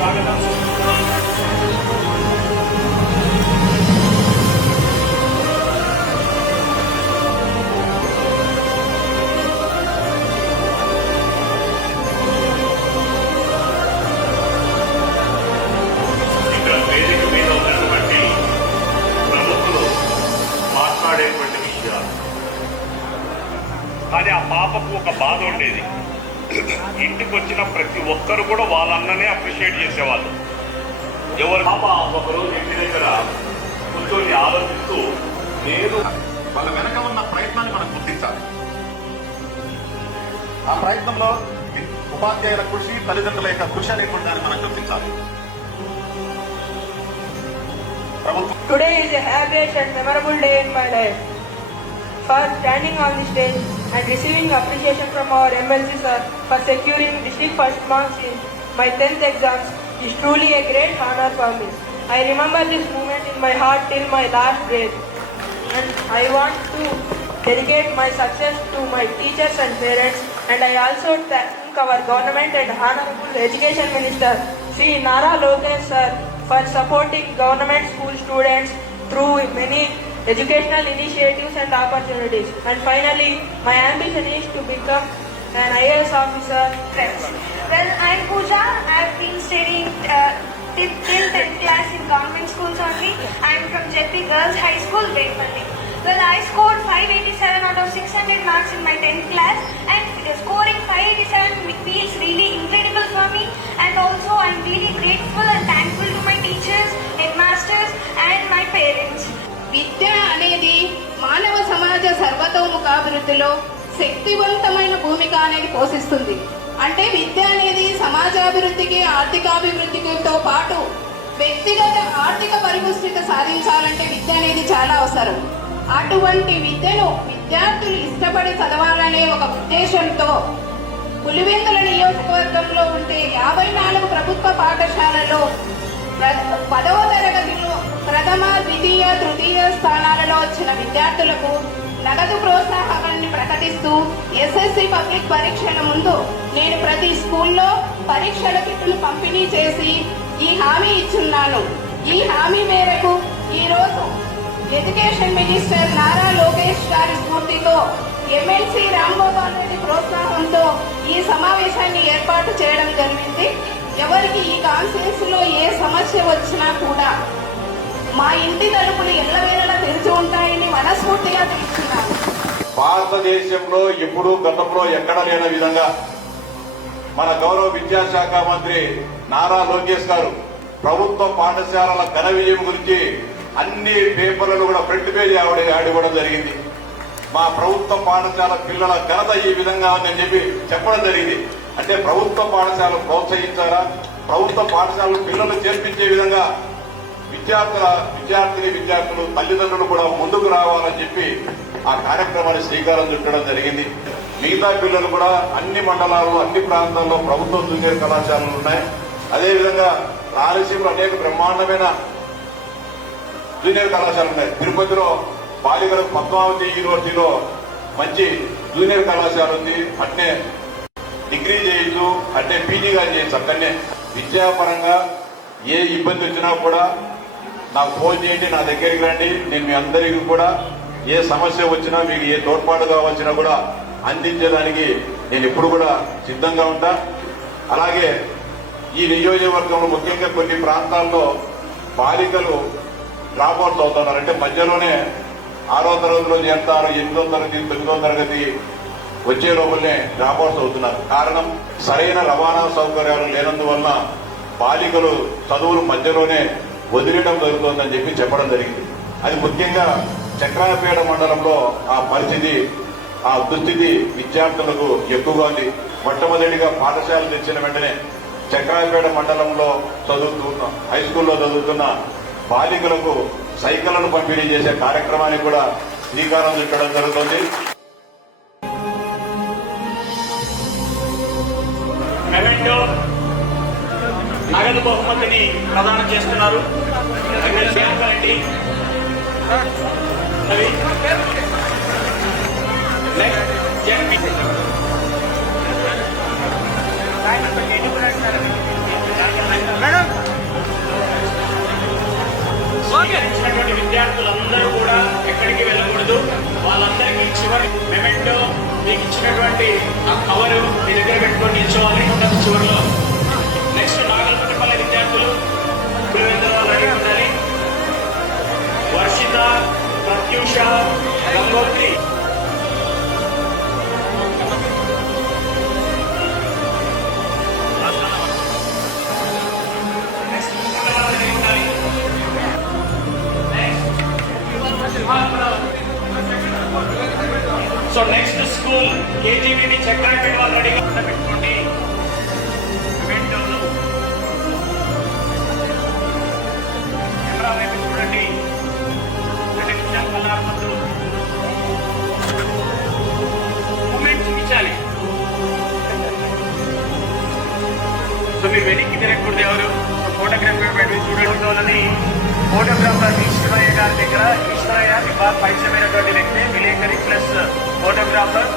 స్వాగతం. ఇక్కడ వేదిక మీద ఉన్నటువంటి ప్రముఖులు మాట్లాడేటువంటి విషయాలు, కానీ ఆ పాపకు ఒక బాధ ఉండేది. ఇంటికి వచ్చిన ప్రతి ఒక్కరు కూడా వాళ్ళ అన్ననే అప్రిషియేట్ చేసేవాళ్ళు. ఎవరి పాప ఒకరోజు ఇంటి దగ్గర కూర్చొని ఆలోచిస్తూ నేను వాళ్ళ వెనక ఉన్న ప్రయత్నాన్ని మనం గుర్తించాలి. ఆ ప్రయత్నంలో ఉపాధ్యాయుల కృషి, తల్లిదండ్రుల యొక్క కృషి అనేటువంటి దాన్ని మనం గుర్తించాలి. Today is a happiest and memorable day in my life. For standing on the stage and receiving appreciation from our MLC sir for securing district first marks in my 10th exams is truly a great honor for me. I remember this moment in my heart till my last breath, and I want to dedicate my success to my teachers and parents, and I also thank our government and Honorable Education Minister Sri Nara Lokesh sir for supporting government school students through many educational initiatives and opportunities. And finally, my ambition is to become an IAS officer. Well, I'm Pooja. I've been studying till 10th class in government schools only. I'm from JP Girls High School, Vedpalli. Well, I scored 587 out of 600 marks in my 10th class, and scoring 587 feels really incredible for me. And also, I'm really grateful and thankful to my teachers, headmasters, and my parents. విద్య అనేది మానవ సమాజ సర్వతోముఖాభివృద్ధిలో శక్తివంతమైన భూమిక అనేది పోషిస్తుంది. అంటే విద్య అనేది సమాజాభివృద్ధికి, ఆర్థికాభివృద్ధితో పాటు వ్యక్తిగత ఆర్థిక పరిపుష్టిత సాధించాలంటే విద్య అనేది చాలా అవసరం. అటువంటి విద్యను విద్యార్థులు ఇష్టపడి చదవాలనే ఒక ఉద్దేశంతో పులివెందుల నియోజకవర్గంలో ఉండే 54 ప్రభుత్వ పాఠశాలలో 10వ తరగతిలో ప్రథమ, ద్వితీయ, తృతీయ స్థానాలలో వచ్చిన విద్యార్థులకు నగదు ప్రోత్సాహకాన్ని ప్రకటిస్తూ ఎస్ఎస్సి పబ్లిక్ పరీక్షల ముందు నేను ప్రతి స్కూల్లో పరీక్షల కిట్ను పంపిణీ చేసి ఈ హామీ ఇచ్చున్నాను. ఈ హామీ మేరకు ఈ రోజు ఎడ్యుకేషన్ మినిస్టర్ నారా లోకేష్ గారి స్ఫూర్తితో ఎమ్మెల్సీ రాంగోపాల్ రెడ్డి ప్రోత్సాహంతో ఈ సమావేశాన్ని ఏర్పాటు చేయడం జరిగింది. ఎవరికి ఈ కాన్ఫరెన్స్ లో ఏ సమస్య వచ్చినా కూడా మా ఇంటి తలుపులు ఎల్లవేళలా తెరిచి ఉంటాయని మనస్ఫూర్తిగా తెలుస్తున్నాను. భారతదేశంలో ఎప్పుడూ గతంలో ఎక్కడ లేని విధంగా మన గౌరవ విద్యాశాఖ మంత్రి నారా లోకేష్ గారు ప్రభుత్వ పాఠశాలల ఘన విజయం గురించి అన్ని పేపర్లను కూడా ఫ్రంట్ పేజీ ఆడివ్వడం జరిగింది. మా ప్రభుత్వ పాఠశాల పిల్లల ఘనత ఈ విధంగా ఉందని చెప్పడం జరిగింది. అంటే ప్రభుత్వ పాఠశాలలు ప్రోత్సహించారా, ప్రభుత్వ పాఠశాలలు పిల్లలు చేర్పించే విధంగా విద్యార్థులు తల్లిదండ్రులు కూడా ముందుకు రావాలని చెప్పి ఆ కార్యక్రమాన్ని శ్రీకారం చుట్టడం జరిగింది. మిగతా పిల్లలు కూడా అన్ని మండలాల్లో, అన్ని ప్రాంతాల్లో ప్రభుత్వ జూనియర్ కళాశాలలు ఉన్నాయి. అదేవిధంగా రాయలసీమలో అనేక బ్రహ్మాండమైన జూనియర్ కళాశాలలు ఉన్నాయి. తిరుపతిలో బాలికల పద్మావతి యూనివర్సిటీలో మంచి జూనియర్ కళాశాల ఉంది. అట్నే డిగ్రీ చేయొచ్చు, అంటే పీజీగా చేయొచ్చు. అక్కడనే విద్యాపరంగా ఏ ఇబ్బంది వచ్చినా కూడా నాకు ఫోన్ చేయండి, నా దగ్గరికి రండి. నేను మీ అందరికీ కూడా ఏ సమస్య వచ్చినా, మీకు ఏ తోడ్పాటు కావాల్సినా కూడా అందించడానికి నేను ఎప్పుడు కూడా సిద్ధంగా ఉంటా. అలాగే ఈ నియోజకవర్గంలో ముఖ్యంగా కొన్ని ప్రాంతాల్లో బాలికలు డ్రాప్అవుట్స్ అవుతున్నారు. అంటే మధ్యలోనే 6వ తరగతిలో చేస్తారు, 8వ తరగతి, 9వ తరగతి వచ్చే లోపలనే డ్రాప్అవుట్స్ అవుతున్నారు. కారణం సరైన రవాణా సౌకర్యాలు లేనందువల్ల బాలికలు చదువులు మధ్యలోనే వదిలేయడం జరుగుతుందని చెప్పడం జరిగింది. అది ముఖ్యంగా చక్రాయపేట మండలంలో ఆ పరిస్థితి, ఆ దుస్థితి విద్యార్థులకు ఎక్కువగా ఉంది. మొట్టమొదటిగా పాఠశాల తెచ్చిన వెంటనే చక్రాయపేట మండలంలో చదువుతున్న హై స్కూల్లో చదువుతున్న బాలికలకు సైకిళ్లను పంపిణీ చేసే కార్యక్రమానికి కూడా శ్రీకారం చుట్టడం జరుగుతుంది. నగదు బహుమతిని ప్రదానం చేస్తున్నారు. మేడం విద్యార్థులందరూ కూడా ఎక్కడికి వెళ్ళకూడదు. వాళ్ళందరికీ చివరి మెమెంటో మీకు ఇచ్చినటువంటి ఆ కవరు మీ దగ్గర పెట్టుకొని నిల్చోవాలి చివరిలో. నెక్స్ట్ నాగల్పల్లి విద్యార్థులు రెడీ ఉండాలి. Varshitha, Pratyusha, Gangotri. So next school కేజీబీని చక్రాపేట వాళ్ళు రెడీగా పెట్టుకోండి. కెమెరా వైపు చూడండి. 2 నిమిషాలు కల్లారవద్దు. మూమెంట్ చూపించాలి. సో మీరు వెనక్కి తిరగకూడదు ఎవరు. ఫోటోగ్రాఫర్ పెట్టి చూడండి. ఫోటోగ్రాఫర్ ఈశ్వరయ్య గారి దగ్గర ఈశ్వరయ్య విభాగ పరిచయమైనటువంటి వ్యక్తి విలేకరి ప్లస్ ఫోటోగ్రాఫర్